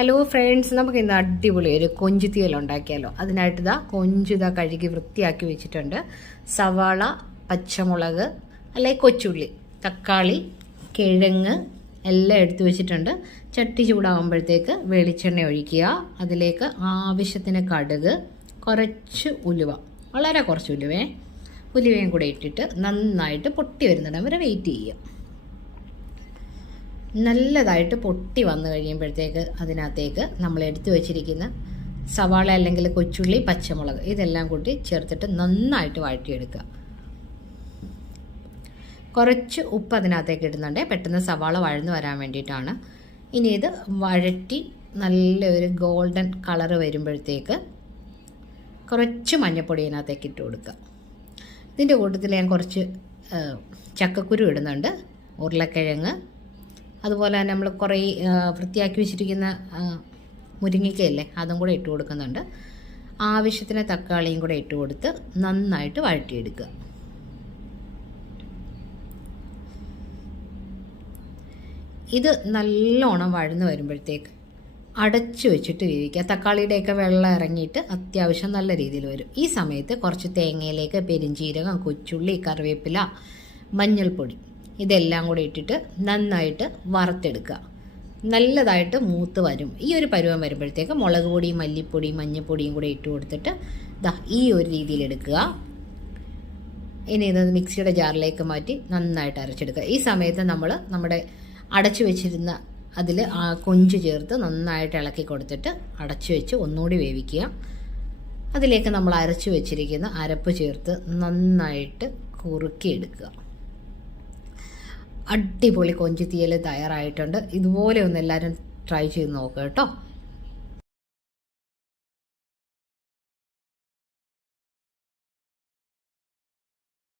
Hello friends നമുക്ക് ഇന്ന് അടിപൊളി ഒരു കൊഞ്ചുതീയൽ ഉണ്ടാക്കിയാലോ? അതിനായിട്ട് ഇതാ കൊഞ്ചുത കഴുകി വൃത്തിയാക്കി വെച്ചിട്ടുണ്ട്. സവാള പച്ചമുളക് അല്ലെങ്കിൽ കൊച്ചുള്ളി തക്കാളി കിഴങ്ങ് എല്ലാം എടുത്തു വെച്ചിട്ടുണ്ട്. ചട്ടി ചൂടാകുമ്പോഴത്തേക്ക് വെളിച്ചെണ്ണ ഒഴിക്കുക. അതിലേക്ക് ആവശ്യത്തിന് കടുക് കുറച്ച് ഉലുവ. വളരെ കുറച്ച് ഉലുവേ. ഉലുവയും കൂടെ ഇട്ടിട്ട് നന്നായിട്ട് പൊട്ടി വരുന്നിടം വരെ വെയിറ്റ് ചെയ്യുക. നല്ലതായിട്ട് പൊട്ടി വന്നു കഴിയുമ്പോഴത്തേക്ക് അതിനകത്തേക്ക് നമ്മൾ എടുത്തു വെച്ചിരിക്കുന്ന സവാള അല്ലെങ്കിൽ കൊച്ചുള്ളി പച്ചമുളക് ഇതെല്ലാം കൂട്ടി ചേർത്തിട്ട് നന്നായിട്ട് വഴറ്റിയെടുക്കുക. കുറച്ച് ഉപ്പ് അതിനകത്തേക്ക് ഇടുന്നുണ്ട്. പെട്ടെന്ന് സവാള വഴന്ന് വരാൻ വേണ്ടിയിട്ടാണ്. ഇനി ഇത് വഴറ്റി നല്ലൊരു ഗോൾഡൻ കളർ വരുമ്പോഴത്തേക്ക് കുറച്ച് മഞ്ഞൾപ്പൊടി ഇതിനകത്തേക്ക് ഇട്ട് കൊടുക്കുക. ഇതിന്റെ കൂട്ടത്തിൽ ഞാൻ കുറച്ച് ചക്കക്കുരു ഇടുന്നുണ്ട്. ഉരുളക്കിഴങ്ങ് അതുപോലെ തന്നെ നമ്മൾ കുറേ വൃത്തിയാക്കി വെച്ചിരിക്കുന്ന മുരിങ്ങയ്ക്കയല്ലേ അതും കൂടെ ഇട്ട് കൊടുക്കുന്നുണ്ട്. ആവശ്യത്തിന് തക്കാളിയും കൂടെ ഇട്ട് കൊടുത്ത് നന്നായിട്ട് വഴറ്റിയെടുക്കുക. ഇത് നല്ലോണം വഴന്ന് വരുമ്പോഴത്തേക്ക് അടച്ചു വെച്ചിട്ട് വേവിക്കുക. തക്കാളിയുടെയൊക്കെ വെള്ളം ഇറങ്ങിയിട്ട് അത്യാവശ്യം നല്ല രീതിയിൽ വരും. ഈ സമയത്ത് കുറച്ച് തേങ്ങയിലേക്ക് പെരിഞ്ചീരകം കൊച്ചുള്ളി കറിവേപ്പില മഞ്ഞൾപ്പൊടി ഇതെല്ലാം കൂടി ഇട്ടിട്ട് നന്നായിട്ട് വറുത്തെടുക്കുക. നല്ലതായിട്ട് മൂത്ത് വരും. ഈ ഒരു പരുവം വരുമ്പോഴത്തേക്ക് മുളക് പൊടി മല്ലിപ്പൊടി മഞ്ഞൾപ്പൊടിയും കൂടെ ഇട്ട് കൊടുത്തിട്ട് ദാ ഈ ഒരു രീതിയിൽ എടുക്കുക. ഇനി ഇത് മിക്സിയുടെ ജാറിലേക്ക് മാറ്റി നന്നായിട്ട് അരച്ചെടുക്കുക. ഈ സമയത്ത് നമ്മൾ നമ്മുടെ അടച്ചു വെച്ചിരുന്ന അതിൽ കൊഞ്ച് ചേർത്ത് നന്നായിട്ട് ഇളക്കി കൊടുത്തിട്ട് അടച്ചു വെച്ച് ഒന്നുകൂടി വേവിക്കുക. അതിലേക്ക് നമ്മൾ അരച്ചു വെച്ചിരിക്കുന്ന അരപ്പ് ചേർത്ത് നന്നായിട്ട് കുറുക്കിയെടുക്കുക. അടിപൊളി കൊഞ്ചിത്തീയൽ തയ്യാറായിട്ടുണ്ട്. ഇതുപോലെ ഒന്ന് എല്ലാവരും ട്രൈ ചെയ്ത് നോക്കുക കേട്ടോ.